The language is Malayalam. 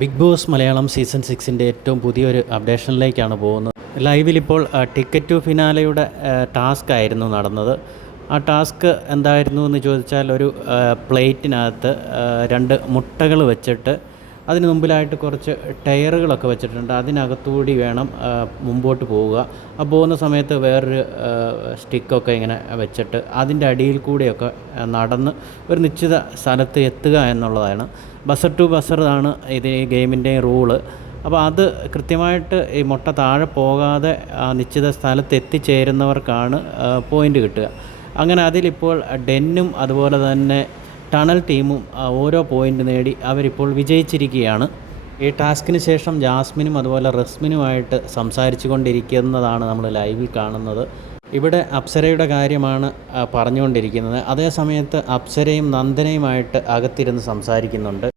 ബിഗ് ബോസ് മലയാളം സീസൺ 6ൻ്റെ ഏറ്റവും പുതിയൊരു അപ്ഡേഷനിലേക്കാണ് പോകുന്നത്. ലൈവിലിപ്പോൾ ടിക്കറ്റ് ടു ഫിനാലയുടെ ടാസ്ക് ആയിരുന്നു നടന്നത്. ആ ടാസ്ക് എന്തായിരുന്നു എന്ന് ചോദിച്ചാൽ, ഒരു പ്ലേറ്റിനകത്ത് 2 മുട്ടകൾ വെച്ചിട്ട് അതിന് മുമ്പിലായിട്ട് കുറച്ച് ടയറുകളൊക്കെ വെച്ചിട്ടുണ്ട്. അതിനകത്തുകൂടി വേണം മുമ്പോട്ട് പോവുക. ആ പോകുന്ന സമയത്ത് വേറൊരു സ്റ്റിക്കൊക്കെ ഇങ്ങനെ വെച്ചിട്ട് അതിൻ്റെ അടിയിൽ കൂടിയൊക്കെ നടന്ന് ഒരു നിശ്ചിത സ്ഥലത്ത് എത്തുക എന്നുള്ളതാണ്. ബസർ ടു ബസർ ആണ് ഇത് ഈ ഗെയിമിൻ്റെ റൂള്. അപ്പോൾ അത് കൃത്യമായിട്ട് ഈ മുട്ട താഴെ പോകാതെ നിശ്ചിത സ്ഥലത്ത് എത്തിച്ചേരുന്നവർക്കാണ് പോയിൻ്റ് കിട്ടുക. അങ്ങനെ അതിലിപ്പോൾ ഡെന്നും അതുപോലെ തന്നെ ടണൽ ടീമും ഓരോ പോയിൻ്റ് നേടി അവരിപ്പോൾ വിജയിച്ചിരിക്കുകയാണ്. ഈ ടാസ്കിന് ശേഷം ജാസ്മിനും അതുപോലെ റസ്മിനുമായിട്ട് സംസാരിച്ചു കൊണ്ടിരിക്കുന്നതാണ് നമ്മൾ ലൈവിൽ കാണുന്നത്. ഇവിടെ അപ്സരയുടെ കാര്യമാണ് പറഞ്ഞുകൊണ്ടിരിക്കുന്നത്. അതേ സമയത്ത് അപ്സരയും നന്ദനയുമായിട്ട് അകത്തിരുന്ന് സംസാരിക്കുന്നുണ്ട്.